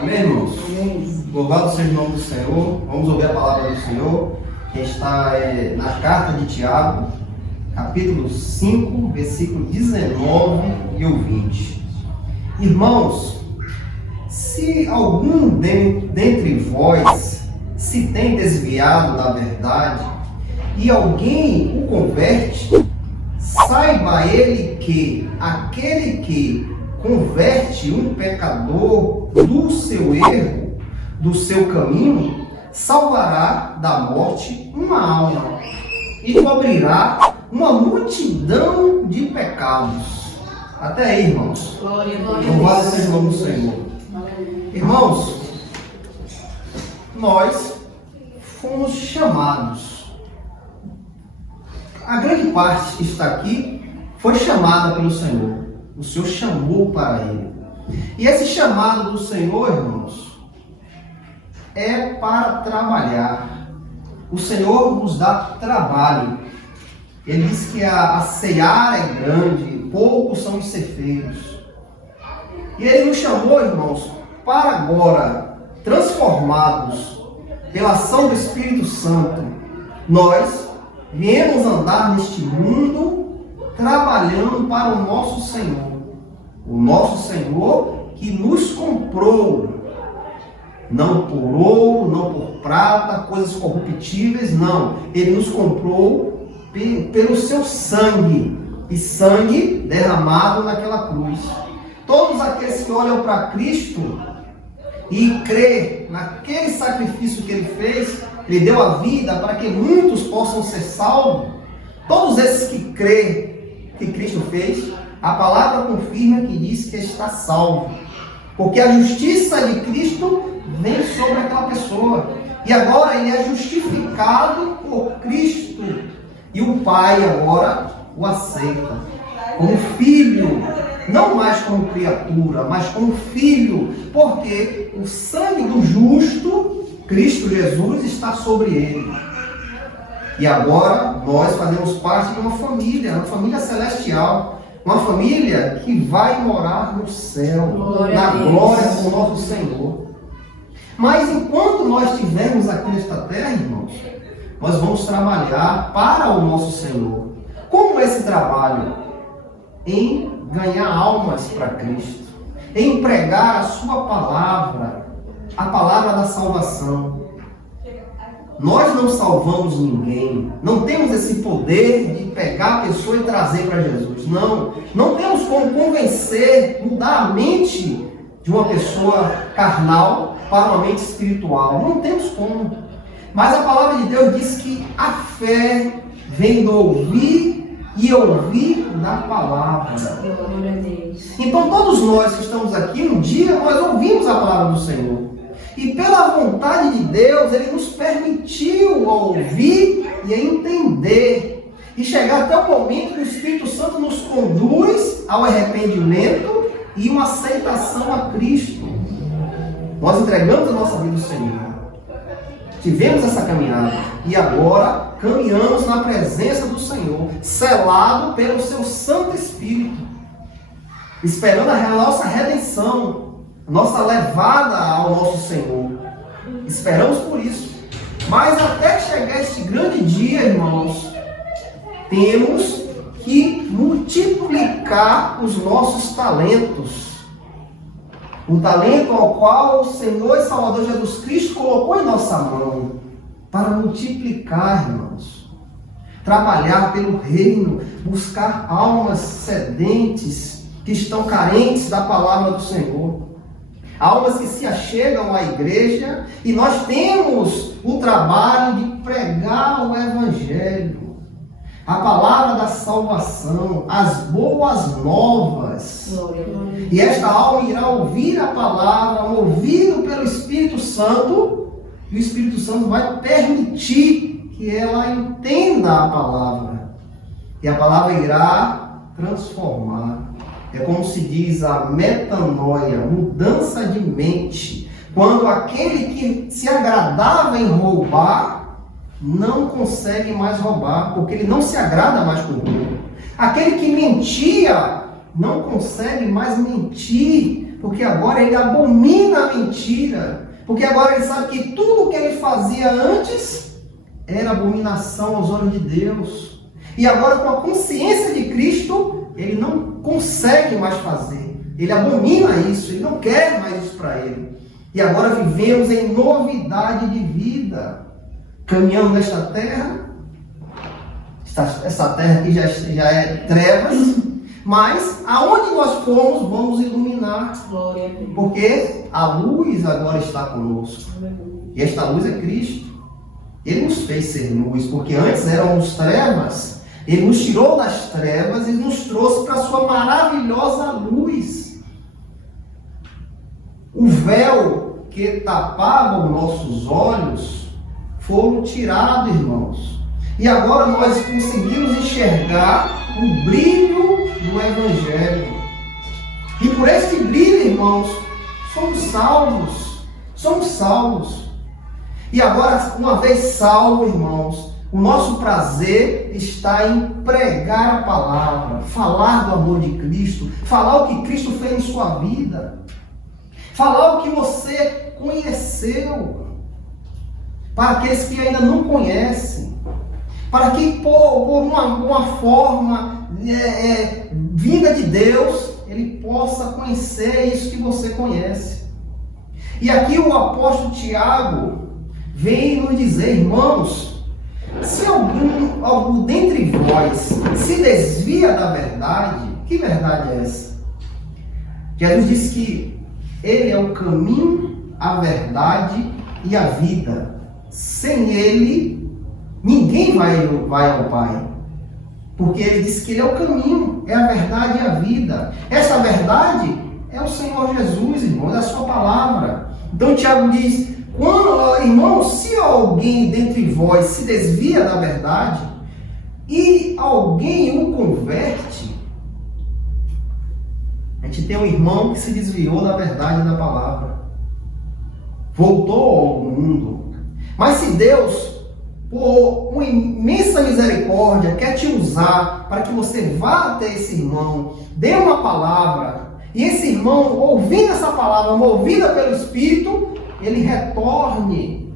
Amém, irmãos? Louvado seja o nome do Senhor. Vamos ouvir a palavra do Senhor, que está na carta de Tiago, capítulo 5, versículo 19 e o 20. Irmãos, se algum dentre vós se tem desviado da verdade e alguém o converte, saiba ele que aquele que converte um pecador do seu erro, do seu caminho, salvará da morte uma alma e cobrirá uma multidão de pecados. Até aí, irmãos. Louvado seja o nome do Senhor. Irmãos, nós fomos chamados. A grande parte que está aqui foi chamada pelo Senhor. O Senhor chamou para ele. E esse chamado do Senhor, irmãos, é para trabalhar. O Senhor nos dá trabalho. Ele diz que a seara é grande, poucos são os ceifeiros. E Ele nos chamou, irmãos, para agora, transformados pela ação do Espírito Santo, nós viemos andar neste mundo trabalhando para o nosso Senhor. O nosso Senhor que nos comprou, não por ouro, não por prata, coisas corruptíveis, não. Ele nos comprou pelo seu sangue, e sangue derramado naquela cruz. Todos aqueles que olham para Cristo e crê naquele sacrifício que Ele fez, Ele deu a vida para que muitos possam ser salvos. Todos esses que crê que Cristo fez, a palavra confirma que diz que está salvo. Porque a justiça de Cristo vem sobre aquela pessoa. E agora ele é justificado por Cristo. E o Pai agora o aceita como filho. Não mais como criatura, mas como filho. Porque o sangue do justo, Cristo Jesus, está sobre ele. E agora nós fazemos parte de uma família celestial. Uma família que vai morar no céu, na glória com o nosso Senhor. Mas enquanto nós estivermos aqui nesta terra, irmãos, nós vamos trabalhar para o nosso Senhor. Como esse trabalho? Em ganhar almas para Cristo, em pregar a sua palavra, a palavra da salvação. Nós não salvamos ninguém, não temos esse poder de pegar a pessoa e trazer para Jesus. Não temos como convencer, mudar a mente de uma pessoa carnal para uma mente espiritual. Não temos como. Mas a palavra de Deus diz que a fé vem do ouvir e ouvir da palavra. Então todos nós que estamos aqui, um dia nós ouvimos a palavra do Senhor. E pela vontade de Deus, Ele nos permitiu ouvir e entender. E chegar até o momento que o Espírito Santo nos conduz ao arrependimento e uma aceitação a Cristo. Nós entregamos a nossa vida ao Senhor. Tivemos essa caminhada. E agora caminhamos na presença do Senhor, selado pelo seu Santo Espírito. Esperando a nossa redenção. Nossa levada ao nosso Senhor. Esperamos por isso. Mas até chegar este grande dia, irmãos, temos que multiplicar os nossos talentos. O talento ao qual o Senhor e Salvador Jesus Cristo colocou em nossa mão. Para multiplicar, irmãos. Trabalhar pelo reino. Buscar almas sedentes que estão carentes da palavra do Senhor. Almas que se achegam à igreja, e nós temos o trabalho de pregar o Evangelho, a palavra da salvação, as boas novas. E esta alma irá ouvir a palavra, ouvido pelo Espírito Santo, e o Espírito Santo vai permitir que ela entenda a palavra. E a palavra irá transformar. É como se diz a metanoia, mudança de mente. Quando aquele que se agradava em roubar, não consegue mais roubar, porque ele não se agrada mais com o roubo. Aquele que mentia, não consegue mais mentir, porque agora ele abomina a mentira, porque agora ele sabe que tudo o que ele fazia antes era abominação aos olhos de Deus. E agora, com a consciência de Cristo, ele não consegue mais fazer. Ele abomina isso, ele não quer mais isso para ele. E agora vivemos em novidade de vida, caminhando nesta terra. Essa terra aqui já é trevas, mas aonde nós formos, vamos iluminar. Porque a luz agora está conosco. E esta luz é Cristo. Ele nos fez ser luz, porque antes éramos trevas. Ele nos tirou das trevas e nos trouxe para a sua maravilhosa luz. O véu que tapava os nossos olhos foram tirados, irmãos. E agora nós conseguimos enxergar o brilho do Evangelho. E por este brilho, irmãos, somos salvos. Somos salvos. E agora, uma vez salvo, irmãos, o nosso prazer está em pregar a palavra, falar do amor de Cristo, falar o que Cristo fez em sua vida, falar o que você conheceu, para aqueles que ainda não conhecem, para que por uma forma vinda de Deus, ele possa conhecer isso que você conhece. E aqui o apóstolo Tiago vem nos dizer, irmãos, se algum dentre vós se desvia da verdade, que verdade é essa? Jesus disse que ele é o caminho, a verdade e a vida. Sem ele, ninguém vai ao Pai. Porque ele disse que ele é o caminho, é a verdade e a vida. Essa verdade é o Senhor Jesus, irmãos, é a sua palavra. Então Tiago diz, irmãos, se alguém dentre vós se desvia da verdade e alguém o converte, a gente tem um irmão que se desviou da verdade da palavra, voltou ao mundo. Mas se Deus, por uma imensa misericórdia, quer te usar para que você vá até esse irmão, dê uma palavra, e esse irmão, ouvindo essa palavra, movida pelo Espírito, ele retorne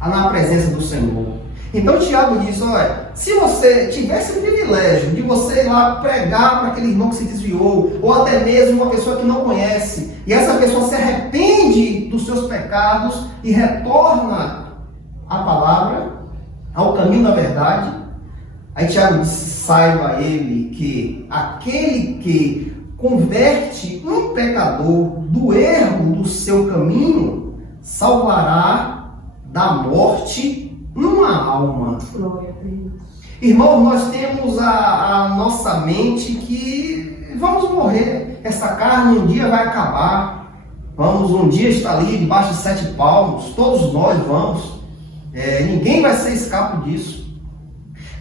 na presença do Senhor. Então Tiago diz, olha, se você tivesse o privilégio de você ir lá pregar para aquele irmão que se desviou, ou até mesmo uma pessoa que não conhece, e essa pessoa se arrepende dos seus pecados e retorna à palavra, ao caminho da verdade, aí Tiago diz, saiba ele que aquele que converte um pecador do erro do seu caminho, salvará da morte uma alma. Irmãos, nós temos a nossa mente que vamos morrer. Essa carne um dia vai acabar. Vamos um dia estar ali debaixo de 7 palmos. Todos nós vamos. Ninguém vai ser escapo disso.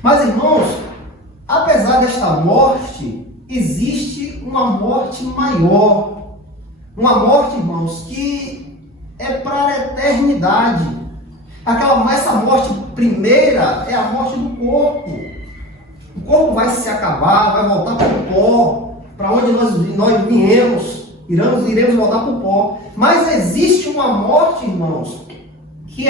Mas, irmãos, apesar desta morte, existe uma morte maior. Uma morte, irmãos, que é para a eternidade. Essa morte primeira é a morte do corpo. O corpo vai se acabar, vai voltar para o pó, para onde nós viemos, iremos voltar para o pó. Mas existe uma morte, irmãos, que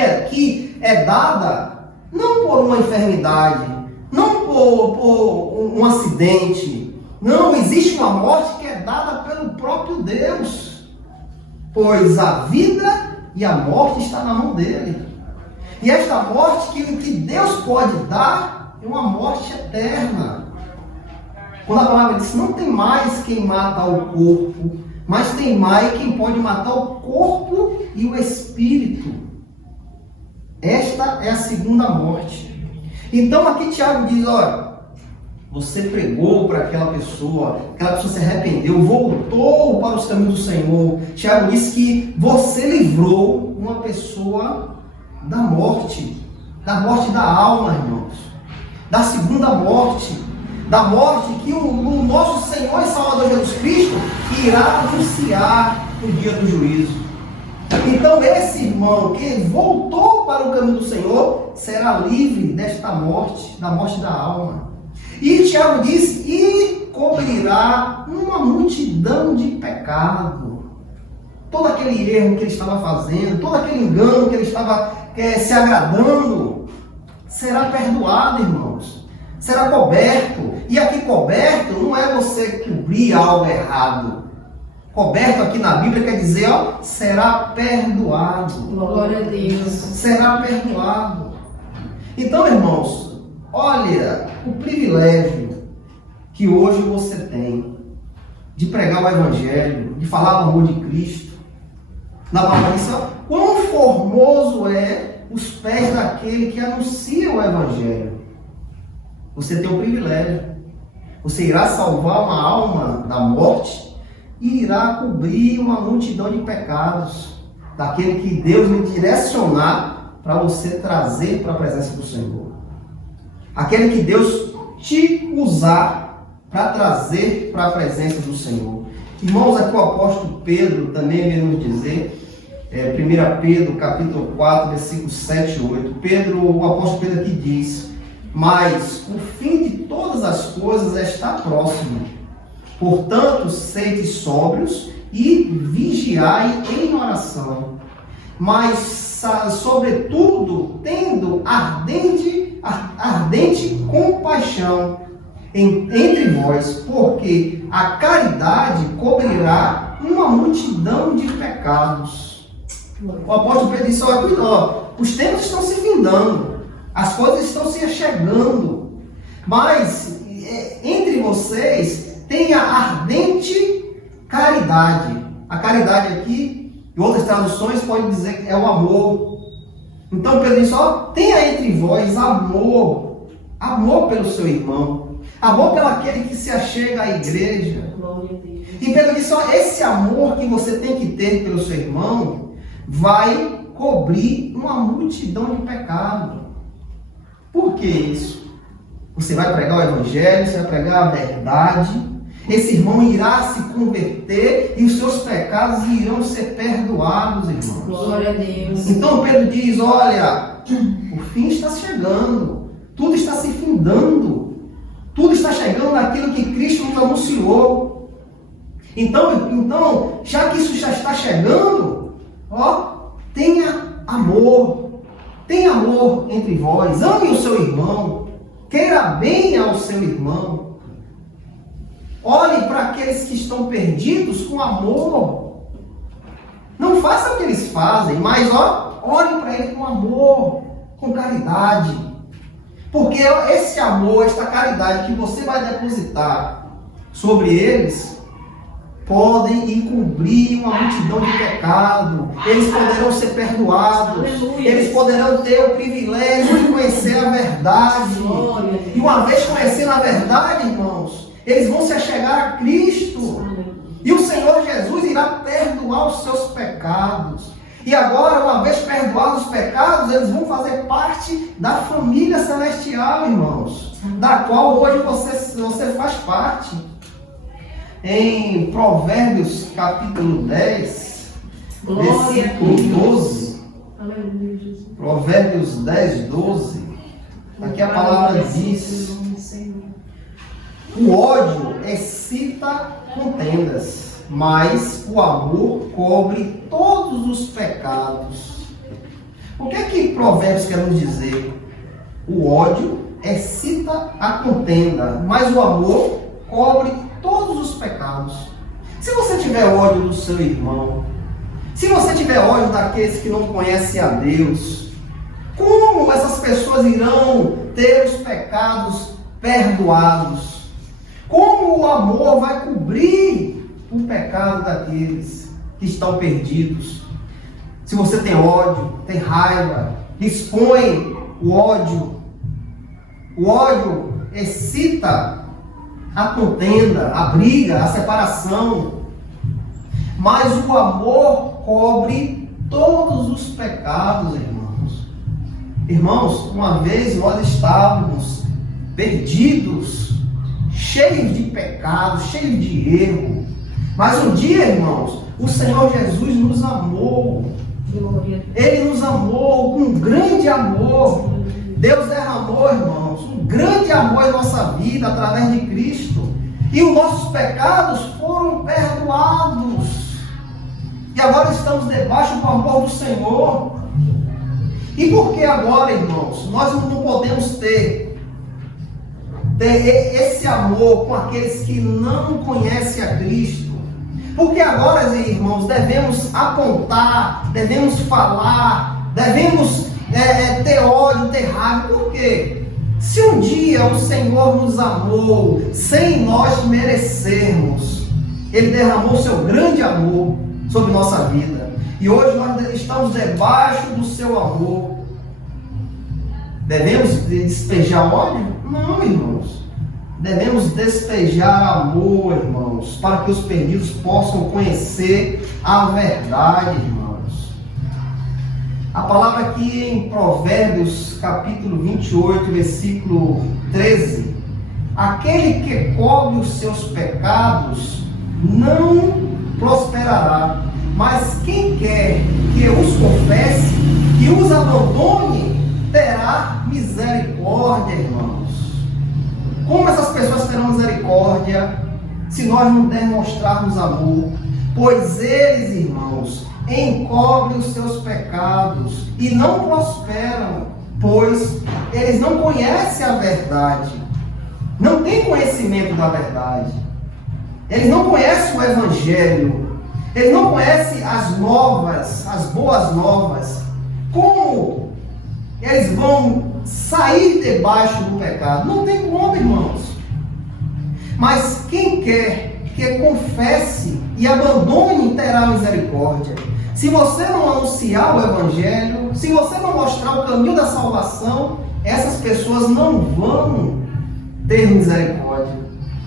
é dada não por uma enfermidade, não por um acidente. Não, existe uma morte que é dada pelo próprio Deus. Pois a vida e a morte está na mão dele. E esta morte que Deus pode dar é uma morte eterna. Quando a palavra diz, não tem mais quem mata o corpo, mas tem mais quem pode matar o corpo e o espírito. Esta é a segunda morte. Então aqui Tiago diz, olha, você pregou para aquela pessoa se arrependeu, voltou para os caminhos do Senhor. Tiago diz que você livrou uma pessoa da morte da alma, irmãos, da segunda morte, da morte que o nosso Senhor e Salvador Jesus Cristo irá anunciar no dia do juízo. Então esse irmão que voltou para o caminho do Senhor será livre desta morte, da morte da alma. E Tiago diz, e cobrirá uma multidão de pecado. Todo aquele erro que ele estava fazendo, todo aquele engano que ele estava se agradando, será perdoado, irmãos. Será coberto. E aqui coberto não é você cobrir algo errado. Coberto aqui na Bíblia quer dizer, ó, será perdoado. Glória a Deus. Será perdoado. Então, irmãos, olha o privilégio que hoje você tem de pregar o Evangelho, de falar do amor de Cristo. Na palavra diz, quão formoso é os pés daquele que anuncia o Evangelho. Você tem o privilégio. Você irá salvar uma alma da morte e irá cobrir uma multidão de pecados daquele que Deus lhe direcionar para você trazer para a presença do Senhor. Aquele que Deus te usar para trazer para a presença do Senhor. Irmãos, aqui o apóstolo Pedro também vem nos dizer, 1 Pedro capítulo 4, versículos 7 e 8. O apóstolo Pedro aqui diz: mas o fim de todas as coisas está próximo. Portanto, sede sóbrios e vigiai em oração. Mas, sobretudo, tendo ardente compaixão entre vós, porque a caridade cobrirá uma multidão de pecados. O apóstolo Pedro disse, os tempos estão se findando, as coisas estão se achegando, mas entre vocês tenha ardente caridade. A caridade aqui, em outras traduções, pode dizer que é o amor. Então Pedro disse, tenha entre vós amor pelo seu irmão, amor pelo aquele que se achega à igreja. E Pedro disse, esse amor que você tem que ter pelo seu irmão vai cobrir uma multidão de pecado. Por que isso? Você vai pregar o Evangelho, você vai pregar a verdade, esse irmão irá se converter e os seus pecados irão ser perdoados, irmãos. Glória a Deus. Então Pedro diz, olha, o fim está chegando, tudo está se findando, tudo está chegando naquilo que Cristo nos anunciou. Então, já que isso já está chegando, tenha amor entre vós, ame o seu irmão, queira bem ao seu irmão, olhe para aqueles que estão perdidos com amor, não faça o que eles fazem, mas olhe para ele com amor, com caridade, porque esse amor, esta caridade que você vai depositar sobre eles, podem encobrir uma multidão de pecado, eles poderão ser perdoados, aleluia, eles poderão ter o privilégio de conhecer a verdade, e uma vez conhecendo a verdade, irmãos, eles vão se achegar a Cristo, e o Senhor Jesus irá perdoar os seus pecados, e agora, uma vez perdoados os pecados, eles vão fazer parte da família celestial, irmãos, da qual hoje você faz parte. Em Provérbios capítulo 10, versículo 12, Provérbios 10, 12, aqui a palavra diz, o ódio excita contendas, mas o amor cobre todos os pecados. O que é que Provérbios quer nos dizer? O ódio excita a contenda, mas o amor cobre todos os pecados. Se você tiver ódio do seu irmão, se você tiver ódio daqueles que não conhecem a Deus, como essas pessoas irão ter os pecados perdoados? Como o amor vai cobrir o pecado daqueles que estão perdidos? Se você tem ódio, tem raiva, expõe o ódio excita a contenda, a briga, a separação, mas o amor cobre todos os pecados, irmãos. Irmãos, uma vez nós estávamos perdidos, cheios de pecado, cheios de erro, mas um dia, irmãos, o Senhor Jesus nos amou. Ele nos amou com um grande amor. Deus derramou, irmãos, um grande amor em nossa vida através de Cristo. E os nossos pecados foram perdoados. E agora estamos debaixo do amor do Senhor. E por que agora, irmãos, nós não podemos ter esse amor com aqueles que não conhecem a Cristo? Porque agora, irmãos, devemos apontar, devemos falar, devemos ter ódio, ter raiva. Por quê? Se um dia o Senhor nos amou sem nós merecermos, Ele derramou seu grande amor sobre nossa vida. E hoje nós estamos debaixo do seu amor. Devemos despejar ódio? Não, irmãos. Devemos despejar amor, irmãos, para que os perdidos possam conhecer a verdade, irmãos. A palavra aqui em Provérbios, capítulo 28, versículo 13. Aquele que cobre os seus pecados não prosperará, mas quem quer que os confesse e os abandone, terá misericórdia, irmãos. Como essas pessoas terão misericórdia se nós não demonstrarmos amor? Pois eles, irmãos, encobrem os seus pecados e não prosperam, pois eles não conhecem a verdade, não têm conhecimento da verdade, eles não conhecem o Evangelho, eles não conhecem as novas, as boas novas. Como eles vão sair debaixo do pecado? Não tem como, irmãos. Mas quem quer que confesse e abandone, terá misericórdia. Se você não anunciar o Evangelho, se você não mostrar o caminho da salvação, essas pessoas não vão ter misericórdia.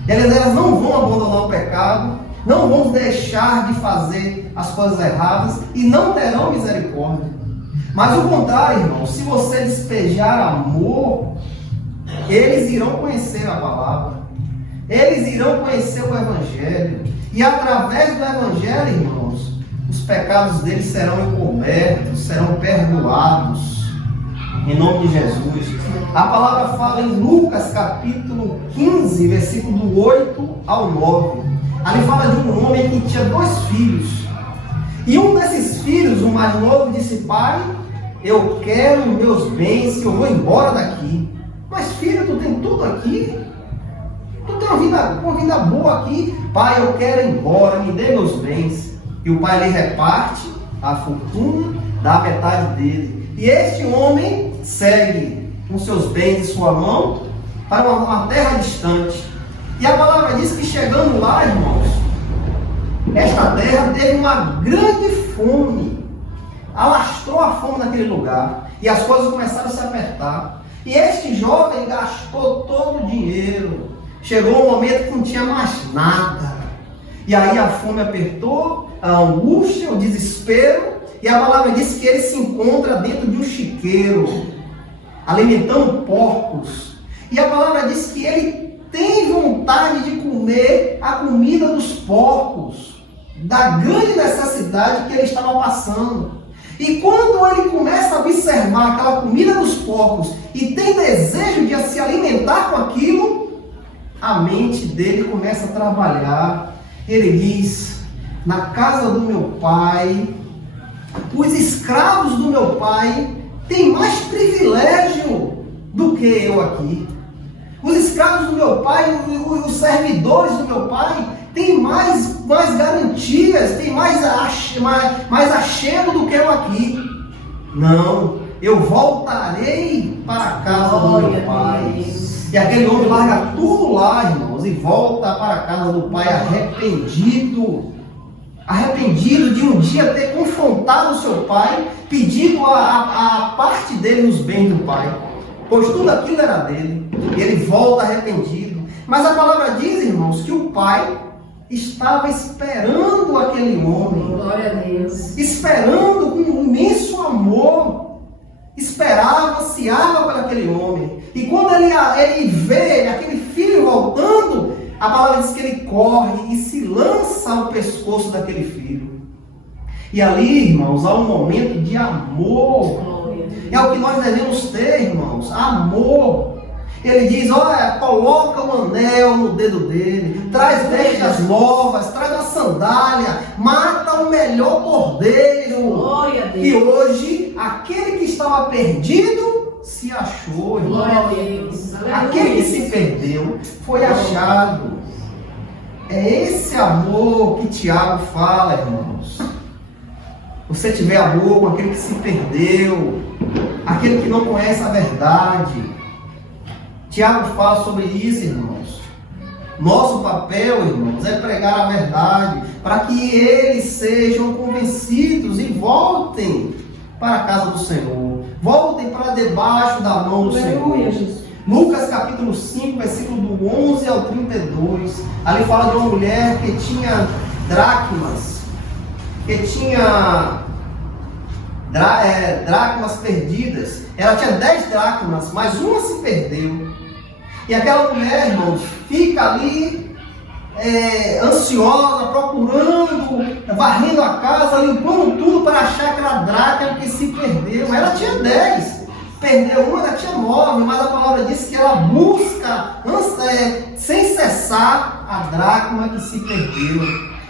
Elas não vão abandonar o pecado, não vão deixar de fazer as coisas erradas e não terão misericórdia. Mas o contrário, irmão, se você despejar amor, eles irão conhecer a palavra, eles irão conhecer o Evangelho, e através do Evangelho, irmãos, os pecados deles serão encobertos, serão perdoados, em nome de Jesus. A palavra fala em Lucas capítulo 15, versículo do 8 ao 9. Ali fala de um homem que tinha 2 filhos. E um desses filhos, o mais novo, disse: pai, eu quero meus bens, que eu vou embora daqui. Mas filho, tu tem tudo aqui? Tu tem uma vida boa aqui? Pai, eu quero ir embora, me dê meus bens. E o pai lhe reparte a fortuna, dá a metade dele. E este homem segue com seus bens em sua mão para uma terra distante. E a palavra diz que chegando lá, irmãos, esta terra teve uma grande fome, alastrou a fome naquele lugar, e as coisas começaram a se apertar. E este jovem gastou todo o dinheiro. Chegou um momento que não tinha mais nada. E aí a fome apertou, a angústia, o desespero, e a palavra diz que ele se encontra dentro de um chiqueiro, alimentando porcos. E a palavra diz que ele tem vontade de comer a comida dos porcos, da grande necessidade que ele estava passando. E quando ele começa a observar aquela comida dos porcos e tem desejo de se alimentar com aquilo, a mente dele começa a trabalhar. Ele diz: na casa do meu pai, os escravos do meu pai têm mais privilégio do que eu aqui. Os escravos do meu pai, os servidores do meu pai, têm mais garantias, têm mais achego do que eu aqui. Não, eu voltarei para a casa do meu pai. E aquele homem larga tudo lá, irmãos, e volta para a casa do pai arrependido. Arrependido de um dia ter confrontado o seu pai, pedindo a parte dele nos bens do pai, pois tudo aquilo era dele. E ele volta arrependido. Mas a palavra diz, irmãos, que o pai estava esperando aquele homem. Glória a Deus. Esperando com um imenso amor. Esperava, ansiava por aquele homem. E quando ele vê aquele filho voltando, a palavra diz que ele corre e se lança ao pescoço daquele filho. E ali, irmãos, há um momento de amor. É o que nós devemos ter, irmãos, amor. Ele diz, olha, coloca um anel no dedo dele, traz vestes novas, traz uma sandália, mata o melhor cordeiro. Glória a Deus. E hoje, aquele que estava perdido se achou, irmão. Glória a Deus. Aquele que se perdeu foi achado. É esse amor que Tiago fala, irmãos. Você tiver amor com aquele que se perdeu, aquele que não conhece a verdade. Tiago fala sobre isso, irmãos. Nosso papel, irmãos, é pregar a verdade, para que eles sejam convencidos e voltem para a casa do Senhor. Voltem para debaixo da mão do Aleluia, Senhor. Jesus. Lucas capítulo 5, versículo do 11 ao 32. Ali fala de uma mulher que tinha dracmas, que tinha dracmas perdidas. Ela tinha 10 dracmas, mas uma se perdeu. E aquela mulher, irmãos, fica ali ansiosa, procurando, varrendo a casa, limpando tudo para achar aquela dracma que se perdeu. Ela tinha 10, perdeu uma, ela tinha 9, mas a palavra diz que ela busca sem cessar a dracma que se perdeu.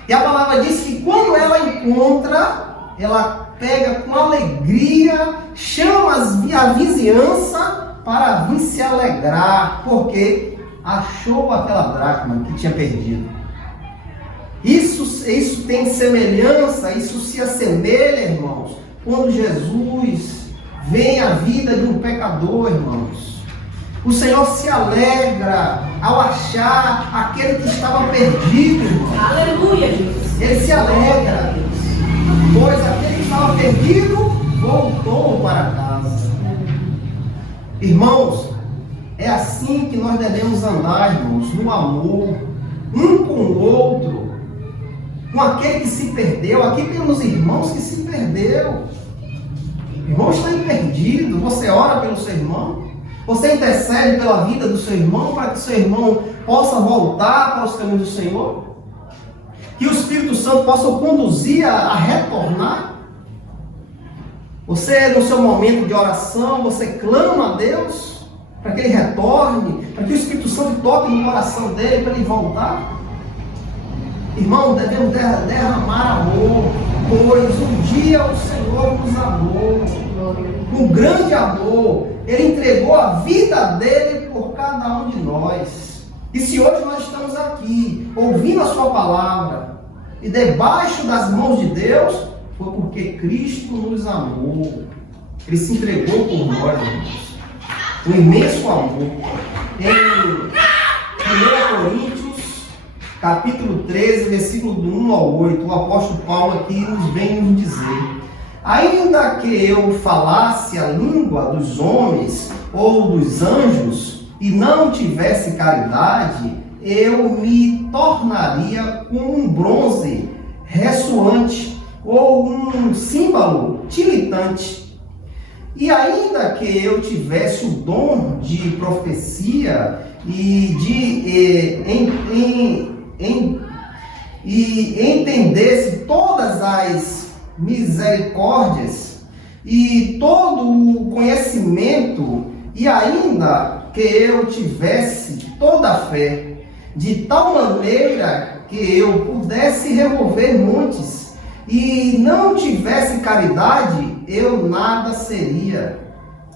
E a palavra diz que quando ela encontra, ela pega com alegria, chama a vizinhança para vir se alegrar, porque achou aquela dracma que tinha perdido. Isso tem semelhança, isso se assemelha, irmãos, quando Jesus vem à vida de um pecador, irmãos. O Senhor se alegra ao achar aquele que estava perdido, irmãos. Aleluia, Jesus. Ele se alegra, pois aquele que estava perdido voltou para casa. Irmãos, é assim que nós devemos andar, irmãos, no amor, um com o outro, com aquele que se perdeu. Aqui temos irmãos que se perderam. O irmão está perdido. Você ora pelo seu irmão? Você intercede pela vida do seu irmão para que seu irmão possa voltar para os caminhos do Senhor? Que o Espírito Santo possa o conduzir a retornar? Você, no seu momento de oração, você clama a Deus para que ele retorne, para que o Espírito Santo toque no coração dele para ele voltar? Irmão, devemos derramar amor, pois um dia o Senhor nos amou, com grande amor. Ele entregou a vida dele por cada um de nós. E se hoje nós estamos aqui, ouvindo a sua palavra, e debaixo das mãos de Deus, foi porque Cristo nos amou. Ele se entregou por nós, irmãos. Um imenso amor. Em 1 Coríntios, capítulo 13, versículo do 1 ao 8, o apóstolo Paulo aqui nos vem nos dizer: ainda que eu falasse a língua dos homens ou dos anjos e não tivesse caridade, eu me tornaria como um bronze ressoante ou um símbolo tilitante. E ainda que eu tivesse o dom de profecia e entendesse todas as misericórdias e todo o conhecimento, e ainda que eu tivesse toda a fé, de tal maneira que eu pudesse remover montes, e não tivesse caridade, eu nada seria.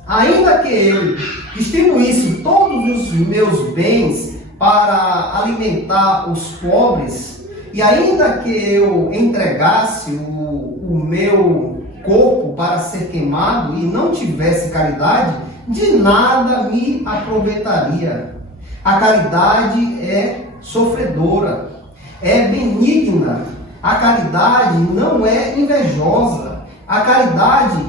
Ainda que eu distribuísse todos os meus bens para alimentar os pobres, e ainda que eu entregasse o meu corpo para ser queimado e não tivesse caridade, de nada me aproveitaria. A caridade é sofredora, é benigna. A caridade não é invejosa. A caridade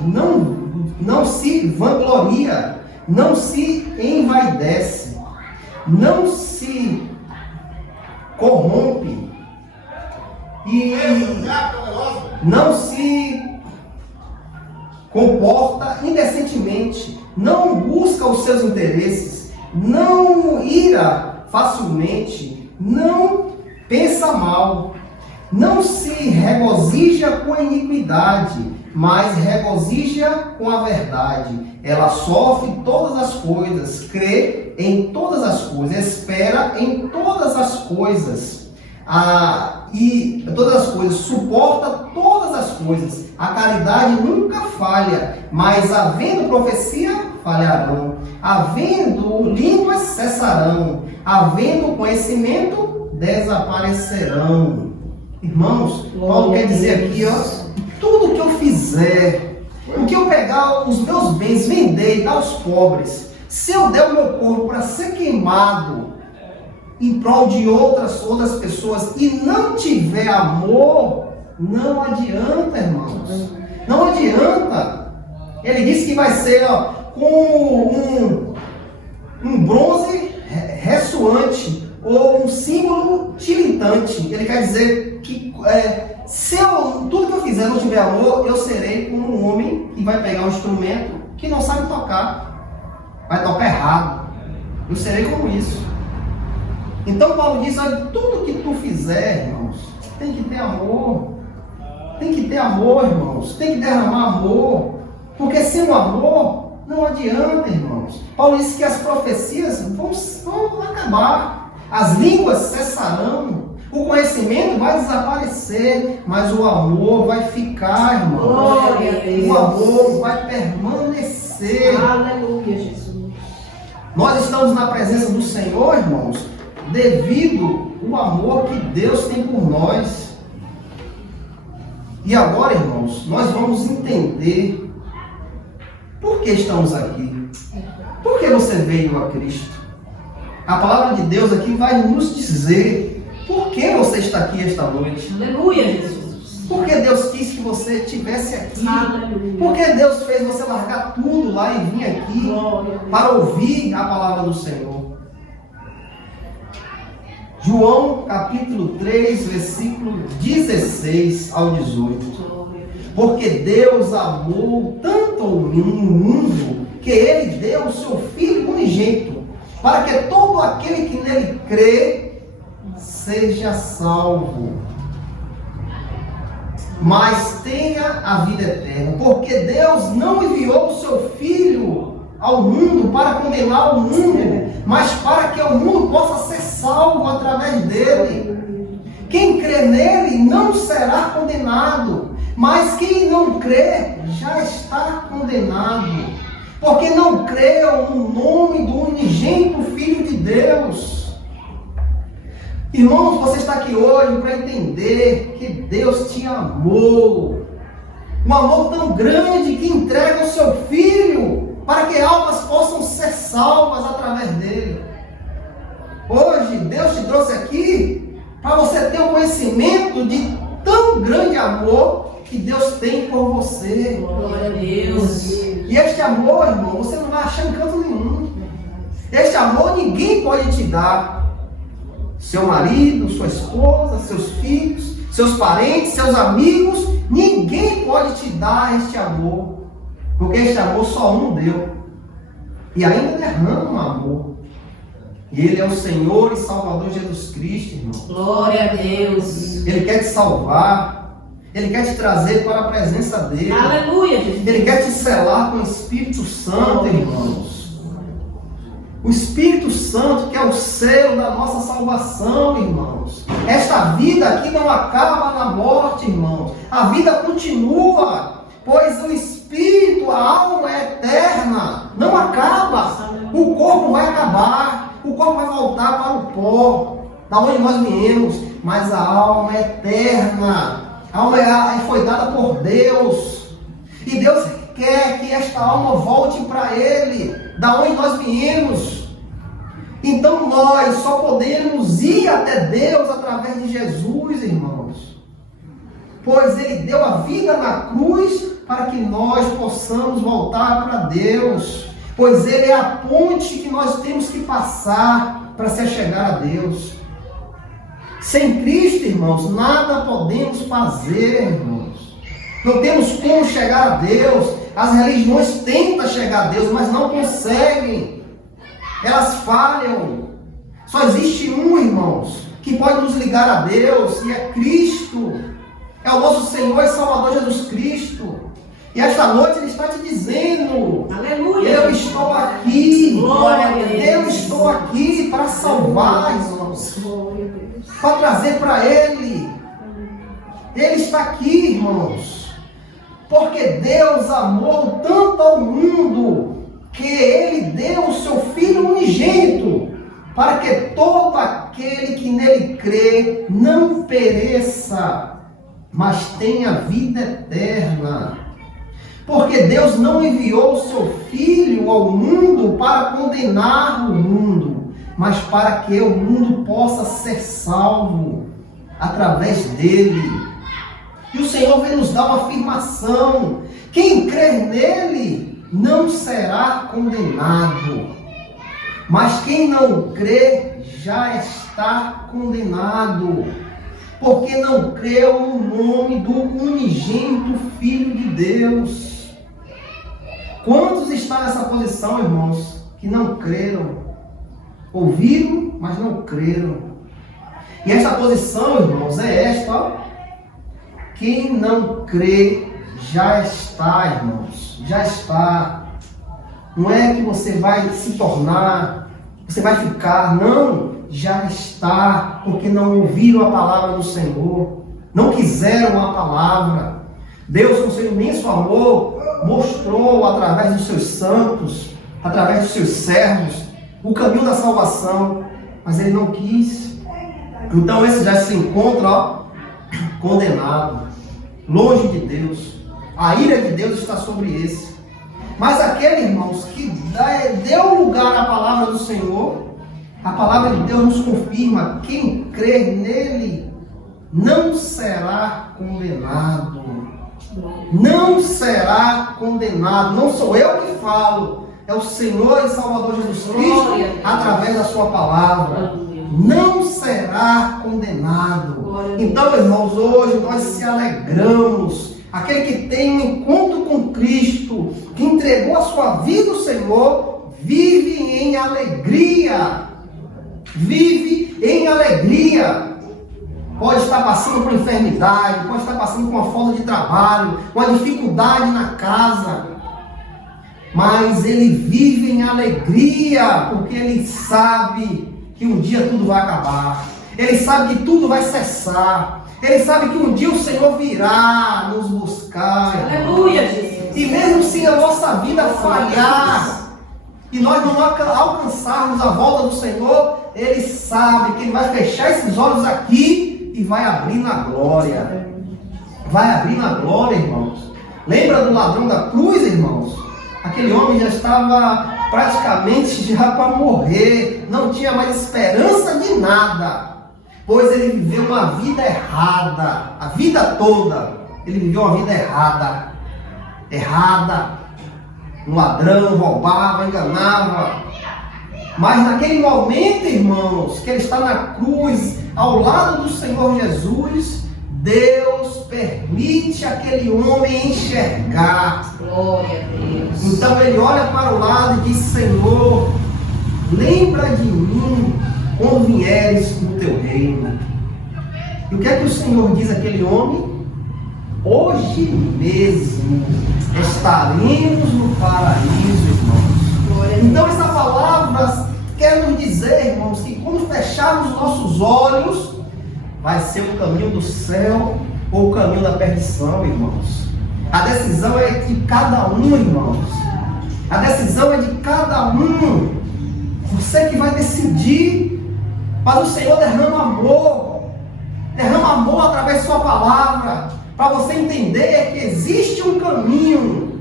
não se vangloria, não se envaidece, não se corrompe e não se comporta indecentemente, não busca os seus interesses, não ira facilmente, não pensa mal, não se regozija com a iniquidade, mas regozija com a verdade. Ela sofre todas as coisas, crê crê em todas as coisas, espera em todas as coisas, e todas as coisas, suporta todas as coisas. A caridade nunca falha, mas havendo profecia, falharão. Havendo línguas, cessarão. Havendo conhecimento, desaparecerão. Irmãos, Paulo quer dizer aqui, tudo que eu fizer, o que eu pegar os meus bens, vender e dar aos pobres, se eu der o meu corpo para ser queimado em prol de outras pessoas e não tiver amor, não adianta, irmãos. Não adianta. Ele disse que vai ser com um bronze ressoante ou um símbolo tilintante. Ele quer dizer que se tudo que eu fizer não tiver amor, eu serei como um homem que vai pegar um instrumento que não sabe tocar. Vai tocar errado. Eu serei como isso. Então Paulo diz, olha, tudo que tu fizer, irmãos, tem que ter amor. Tem que ter amor, irmãos. Tem que derramar amor. Porque sem o amor, não adianta, irmãos. Paulo disse que as profecias vão acabar. As línguas cessarão. O conhecimento vai desaparecer. Mas o amor vai ficar, irmãos. Glória a Deus. O amor vai permanecer. Aleluia, Jesus. Nós estamos na presença do Senhor, irmãos, devido ao amor que Deus tem por nós. E agora, irmãos, nós vamos entender por que estamos aqui. Por que você veio a Cristo? A palavra de Deus aqui vai nos dizer por que você está aqui esta noite. Aleluia, Jesus. Por que Deus quis que você estivesse aqui? Aleluia. Por que Deus fez você largar tudo lá e vir aqui Glória a Deus. para ouvir a palavra do Senhor? João capítulo 3, versículo 16 ao 18. Porque Deus amou tanto o mundo que Ele deu o seu Filho unigênito, para que todo aquele que nele crê seja salvo, mas tenha a vida eterna. Porque Deus não enviou o seu Filho ao mundo para condenar o mundo, mas para que o mundo possa ser salvo através dele. Quem crê nele não será condenado, mas quem não crê já está condenado, porque não creu no nome do unigênito Filho de Deus. Irmãos, você está aqui hoje para entender que Deus te amou, um amor tão grande que entrega o seu Filho para que almas possam ser salvas através dele. Hoje, Deus te trouxe aqui para você ter um conhecimento de tão grande amor que Deus tem por você. Glória a Deus. E este amor, irmão, você não vai achar em canto nenhum. Este amor ninguém pode te dar. Seu marido, sua esposa, seus filhos, seus parentes, seus amigos, ninguém pode te dar este amor. Porque este amor só um deu. E ainda derrama um amor. E Ele é o Senhor e Salvador Jesus Cristo, irmão. Glória a Deus. Ele quer te salvar. Ele quer te trazer para a presença dEle. Aleluia, Jesus. Ele quer te selar com o Espírito Santo, irmãos. O Espírito Santo que é o selo da nossa salvação, irmãos. Esta vida aqui não acaba na morte, irmãos. A vida continua, pois o Espírito, a alma é eterna, não acaba. O corpo vai acabar, o corpo vai voltar para o pó, da onde nós viemos, mas a alma é eterna. A alma foi dada por Deus, e Deus quer que esta alma volte para Ele, da onde nós viemos. Então nós só podemos ir até Deus através de Jesus, irmãos, pois Ele deu a vida na cruz para que nós possamos voltar para Deus, pois Ele é a ponte que nós temos que passar para se chegar a Deus. Sem Cristo, irmãos, nada podemos fazer, irmãos. Não temos como chegar a Deus. As religiões tentam chegar a Deus, mas não conseguem. Elas falham. Só existe um, irmãos, que pode nos ligar a Deus, e é Cristo. É o nosso Senhor e Salvador Jesus Cristo. E esta noite Ele está te dizendo: Aleluia. eu estou aqui. Glória a Deus. Eu estou aqui para salvar, irmãos. Glória a Deus. Para trazer para Ele. Ele está aqui, irmãos. Porque Deus amou tanto ao mundo que Ele deu o seu Filho unigênito, para que todo aquele que nele crê não pereça, mas tenha vida eterna. Porque Deus não enviou o seu Filho ao mundo para condenar o mundo, mas para que o mundo possa ser salvo através dele. E o Senhor vem nos dar uma afirmação: quem crer nele não será condenado, mas quem não crê já está condenado, porque não creu no nome do unigênito Filho de Deus. Quantos estão nessa posição, irmãos, que não creram? Ouviram, mas não creram. E essa posição, irmãos, é esta, ó. Quem não crê já está, irmãos, já está. Não é que você vai se tornar, você vai ficar, não, já está, porque não ouviram a palavra do Senhor, não quiseram a palavra. Deus, com seu imenso amor, mostrou através dos seus santos, através dos seus servos, o caminho da salvação, mas ele não quis. Então esse já se encontra, ó, condenado, longe de Deus. A ira de Deus está sobre esse. Mas aquele, irmãos, que deu lugar à palavra do Senhor, a palavra de Deus nos confirma: quem crer nele não será condenado. Não será condenado. Não sou eu que falo, é o Senhor e Salvador Jesus Cristo, através da sua palavra. Não será condenado. Então, irmãos, hoje nós se alegramos. Aquele que tem um encontro com Cristo, que entregou a sua vida ao Senhor, vive em alegria. Vive em alegria. Pode estar passando por enfermidade, pode estar passando por uma falta de trabalho, uma dificuldade na casa, mas ele vive em alegria, porque ele sabe que um dia tudo vai acabar. Ele sabe que tudo vai cessar. Ele sabe que um dia o Senhor virá nos buscar. Aleluia, Jesus. E mesmo se a nossa vida falhar e nós não alcançarmos a volta do Senhor, Ele sabe que Ele vai fechar esses olhos aqui e vai abrir na glória. Vai abrir na glória, irmãos. Lembra do ladrão da cruz, irmãos? Aquele homem já estava praticamente já para morrer, não tinha mais esperança de nada, pois ele viveu uma vida errada, a vida toda ele viveu uma vida errada, um ladrão, roubava, enganava, mas naquele momento, irmãos, que ele está na cruz, ao lado do Senhor Jesus, Deus permite aquele homem enxergar. Glória a Deus. Então ele olha para o lado e diz: Senhor, lembra de mim quando vieres no teu reino. E o que é que o Senhor diz àquele homem? Hoje mesmo estaremos no paraíso, irmãos. Então essa palavra quer nos dizer, irmãos, que quando fecharmos nossos olhos, vai ser o caminho do céu ou o caminho da perdição, irmãos. A decisão é de cada um, irmãos. A decisão é de cada um. Você que vai decidir. Mas o Senhor derrama amor. Derrama amor através de sua palavra. Para você entender que existe um caminho.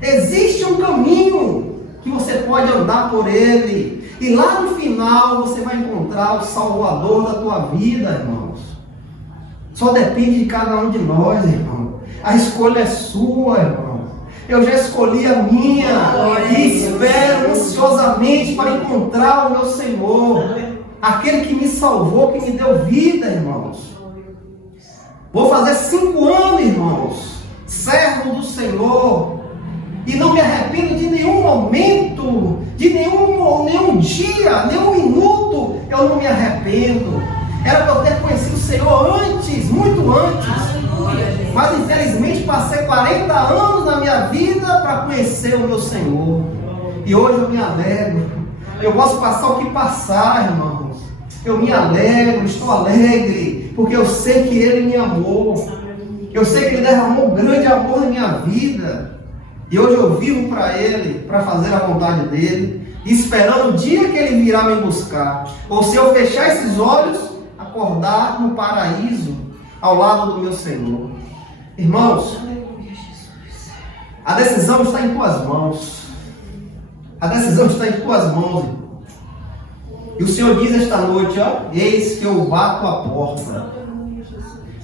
Existe um caminho que você pode andar por ele. E lá no final você vai encontrar o Salvador da tua vida, irmãos. Só depende de cada um de nós, irmão. A escolha é sua, irmão. Eu já escolhi a minha e espero ansiosamente para encontrar o meu Senhor. Aquele que me salvou, que me deu vida, irmãos. Vou fazer 5 anos, irmãos, servo do Senhor. E não me arrependo de nenhum momento, de nenhum dia, nenhum minuto, eu não me arrependo. Era para eu ter conhecido o Senhor antes, muito antes. Mas infelizmente passei 40 anos na minha minha vida para conhecer o meu Senhor. E hoje eu me alegro. Eu posso passar o que passar, irmãos. Eu me alegro, estou alegre, porque eu sei que Ele me amou. Eu sei que Ele derramou um grande amor na minha vida. E hoje eu vivo para Ele, para fazer a vontade dEle, esperando o dia que Ele virá me buscar. Ou se eu fechar esses olhos, acordar no paraíso, ao lado do meu Senhor. Irmãos, a decisão está em tuas mãos. A decisão está em tuas mãos, irmão. E o Senhor diz esta noite, ó, eis que eu bato a porta.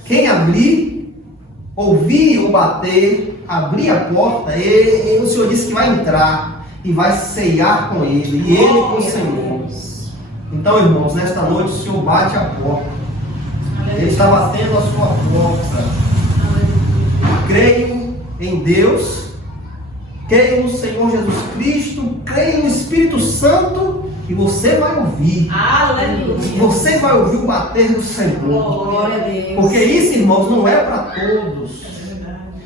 Quem abrir, ouvir ou bater, abrir a porta, o Senhor disse que vai entrar e vai ceiar com Ele, e Ele com o Senhor. Então, irmãos, nesta noite o Senhor bate a porta. Ele está batendo a sua porta. Creio em Deus, creio no Senhor Jesus Cristo, creio no Espírito Santo, e você vai ouvir. Aleluia. Você vai ouvir o bater do Senhor. Glória a Deus. Porque isso, irmãos, não é para todos.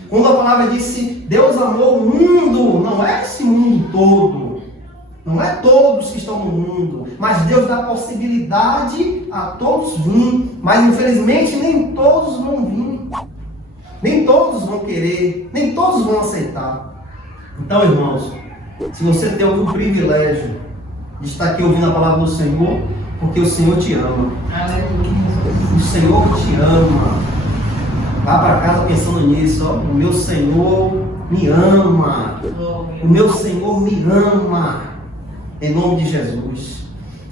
Quando a palavra disse, Deus amou o mundo, não é esse mundo todo. Não é todos que estão no mundo. Mas Deus dá possibilidade a todos vir. Mas infelizmente nem todos vão vir. Nem todos vão querer. Nem todos vão aceitar. Então, irmãos, se você tem o privilégio de estar aqui ouvindo a palavra do Senhor, porque o Senhor te ama. O Senhor te ama. Vá para casa pensando nisso, ó. O meu Senhor me ama. O meu Senhor me ama. Em nome de Jesus.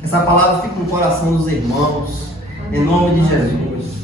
Essa palavra fica no coração dos irmãos. Em nome de Jesus.